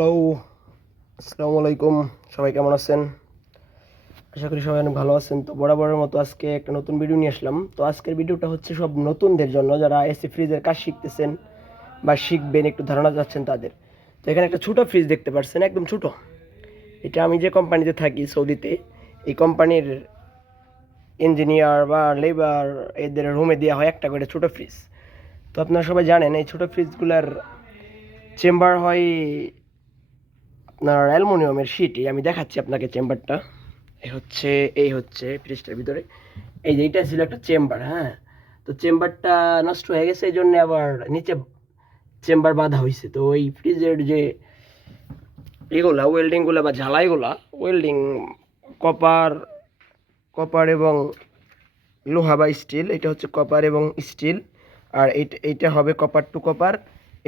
Hello, আসসালামু আলাইকুম। সবাই কেমন আছেন? আশা করি সবাই অনেক ভালো আছেন। তো বরাবরের মতো আজকে একটা নতুন ভিডিও নিয়ে আসলাম। তো আজকের ভিডিওটা হচ্ছে সব নতুনদের জন্য, যারা এসি ফ্রিজের কাজ শিখতেছেন বা শিখবেন, একটু ধারণা যাচ্ছেন তাদের। তো এখানে একটা ছোটো ফ্রিজ দেখতে পাচ্ছেন, একদম ছোটো। এটা আমি যে কোম্পানিতে থাকি সৌদিতে, এই কোম্পানির ইঞ্জিনিয়ার বা লেবার এদের রুমে দেওয়া হয় একটা করে ছোটো ফ্রিজ। তো আপনারা সবাই জানেন এই ছোটো ফ্রিজগুলার চেম্বার হয় আপনার অ্যালুমিনিয়ামের শিটে। আমি দেখাচ্ছি আপনাকে চেম্বারটা। এই হচ্ছে ফ্রিজটার ভিতরে, এই যে এইটা ছিল একটা চেম্বার। হ্যাঁ, তো চেম্বারটা নষ্ট হয়ে গেছে, এই জন্য আবার নিচে চেম্বার বাঁধা হয়েছে। তো ওই ফ্রিজের যে এগুলা ওয়েল্ডিংগুলো বা ঝালাইগুলা ওয়েল্ডিং, কপার কপার এবং লোহা বা স্টিল, এটা হচ্ছে কপার এবং স্টিল। আর এইটা হবে কপার টু কপার,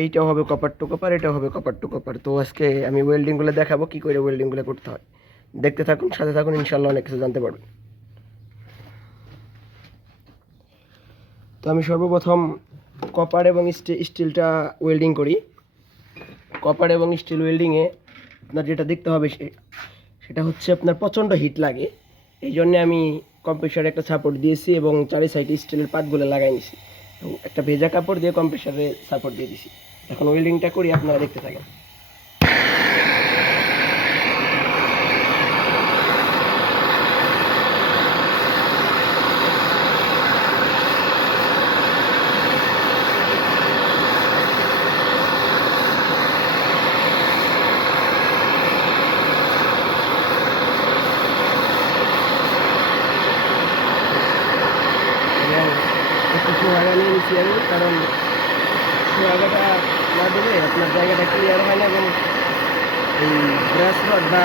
এইটাও হবে কপার টু কপার, এটাও হবে কপার টু কপার। তো আজকে আমি ওয়েল্ডিংগুলো দেখাবো কী করে ওয়েল্ডিংগুলো করতে হয়। দেখতে থাকুন, সাথে থাকুন, ইনশাল্লাহ অনেক কিছু জানতে পারবেন। তো আমি সর্বপ্রথম কপার এবং স্টিলটা ওয়েল্ডিং করি। কপার এবং স্টিল ওয়েল্ডিংয়ে আপনার যেটা দেখতে হবে সেটা হচ্ছে আপনার প্রচণ্ড হিট লাগে। এই জন্যে আমি কম্প্রেসারে একটা সাপোর্ট দিয়েছি এবং চারি সাইডে স্টিলের পাতগুলো লাগাই নিছি। তো একটা ভেজা কাপড় দিয়ে কম্প্রেসারে সাপোর্ট দিয়ে দিছি। এখন ওয়েল্ডিংটা করি, আপনারা দেখতে থাকেন। এবং একটু সোয়াগা নিয়ে নিচ্ছি আমি, কারণ সোয়াগাটা না দিলে আপনার জায়গাটা ক্লিয়ার হয় না এবং এই ব্রাশ রড বা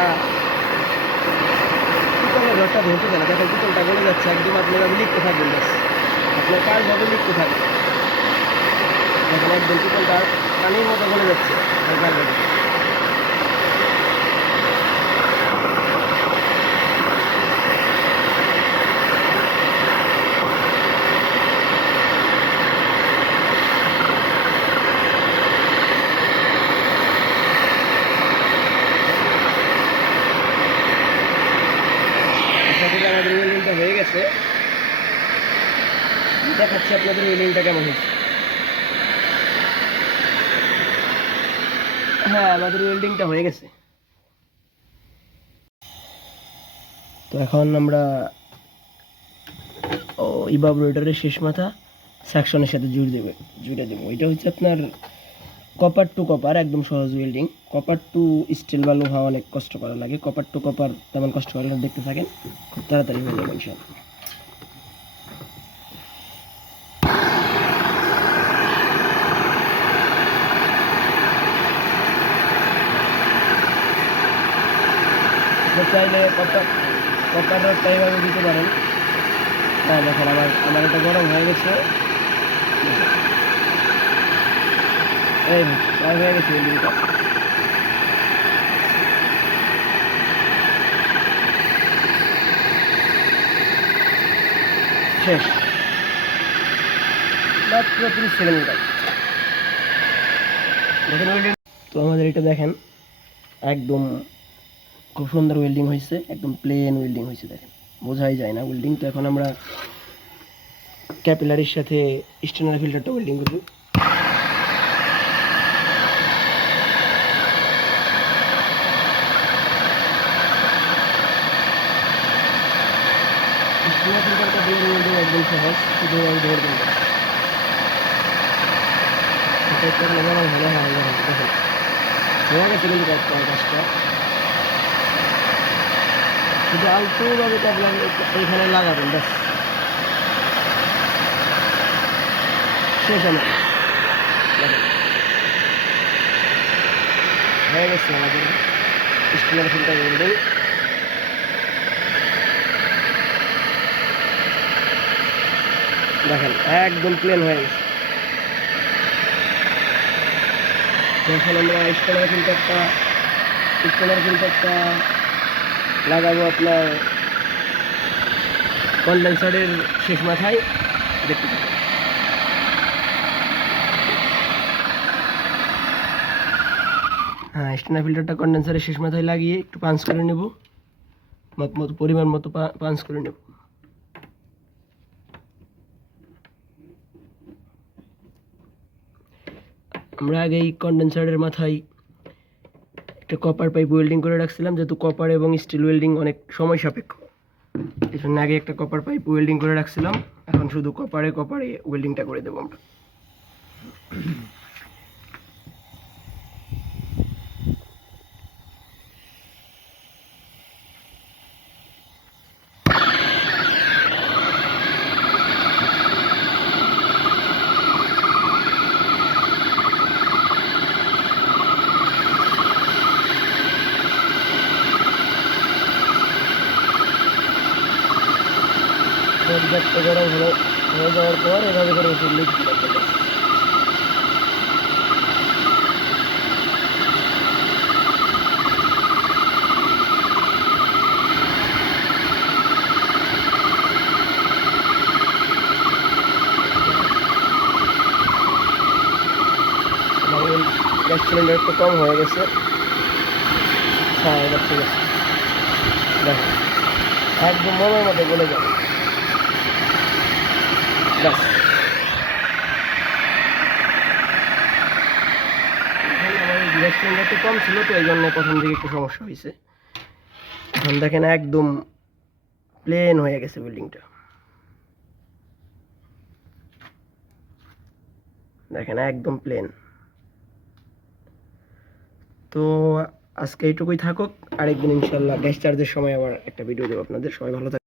পিতলের রডটা ধরতে যায় না। দেখেন পিতলটা গলে যাচ্ছে একদম। আপনারা লিখতে থাকবেন, ব্যাস আপনার কাজভাবে লিখতে থাকবেন। দেখেন একদম পিতলটা পানির মতো গলে যাচ্ছে। আশা করি আমাদের ওয়েল্ডিংটা হয়ে গেছে। দেখাচ্ছি আপনাদের ওয়েল্ডিংটা কেমন হয়েছে। হ্যাঁ, আমাদের ওয়েল্ডিংটা হয়ে গেছে। তো এখন আমরা ইভাপোরেটরের শেষ মাথা সাকশনের সাথে জুড়ে দেবো। এটা হচ্ছে আপনার কপার টু কপার, একদম সহজ ওয়েল্ডিং। কপার টু স্টিল বা লোহা অনেক কষ্ট করা লাগে, কপার টু কপার তেমন কষ্ট করে না। দেখতে থাকেন, খুব তাড়াতাড়ি হয়ে যাবে ইনশাআল্লাহ। চাইলে কপার রডটা এইভাবে দিতে পারেন। হ্যাঁ দেখেন, আমার এটা গরম হয়ে গেছে। এই হয়ে গেছে ওয়েল্ডিংটা। শেষ, মাত্র 30 সেকেন্ড কাজ। দেখেন ওয়েল্ডিং। তো আমাদের এটা দেখেন একদম খুব সুন্দর ওয়েল্ডিং হয়েছে, একদম প্লেন ওয়েল্ডিং হয়েছে। দেখেন বোঝাই যায় না ওয়েল্ডিং। তো এখন আমরা ক্যাপিলারির সাথে স্টেনার ফিল্টারটা ওয়েল্ডিং করব। স্টেনার ফিল্টারটা ওয়েল্ডিং একদম সহজ, শুধু ধরবেন। এটা একটা নরমাল ভালো হয়। দেখেন হয়ে গেছে কিন্তু কাজটা। শুধু আলতোভাবে ক্যাপিলার এখানে লাগাবেন, ব্যাস শেষ। আমার হয়ে গেছে আমাদের স্টেনার ফিল্টার ওয়েল্ডিং। দেখেন একদম প্লেন হয়ে গেছে। এখন আমরা স্টেনার ফিল্টারটা লাগাবো আপনার কনডেন্সারের শেষ মাথায়। দেখতে পাবেন হ্যাঁ, স্টেনার ফিল্টারটা কন্ডেন্সারের শেষ মাথায় লাগিয়ে একটু পাঞ্চ করে নেব, পরিমাণ মতো পাঞ্চ করে নেব। আমরা আগে এই কন্ডেন্সারের মাথায় একটা কপার পাইপ ওয়েল্ডিং করে রাখছিলাম, যেহেতু কপার এবং স্টিল ওয়েল্ডিং অনেক সময় সাপেক্ষ, এই জন্য আগে একটা কপার পাইপ ওয়েল্ডিং করে রাখছিলাম। এখন শুধু কপারে ওয়েল্ডিংটা করে দেবো আমরা। গরম হয়ে যাওয়ার পর এভাবে করে লিক গ্যাস সিলিন্ডার একটু কম হয়ে গেছে। হ্যাঁ, এবার ঠিক আছে, দেখো একদম মোমের মধ্যে গলে যাবে। ব্যাস, আমার গ্যাস সিলিন্ডারটা কম ছিল, তো এই জন্য প্রথম দিকে একটু সমস্যা হয়েছে। এখন দেখেন একদম প্লেন হয়ে গেছে বিল্ডিংটা, দেখেন একদম প্লেন। তো আজকে এইটুকুই থাকুক, আরেকদিন ইনশাল্লাহ গ্যাস চার্জের সময় আবার একটা ভিডিও দেবো আপনাদের। সবাই ভালো থাকবেন।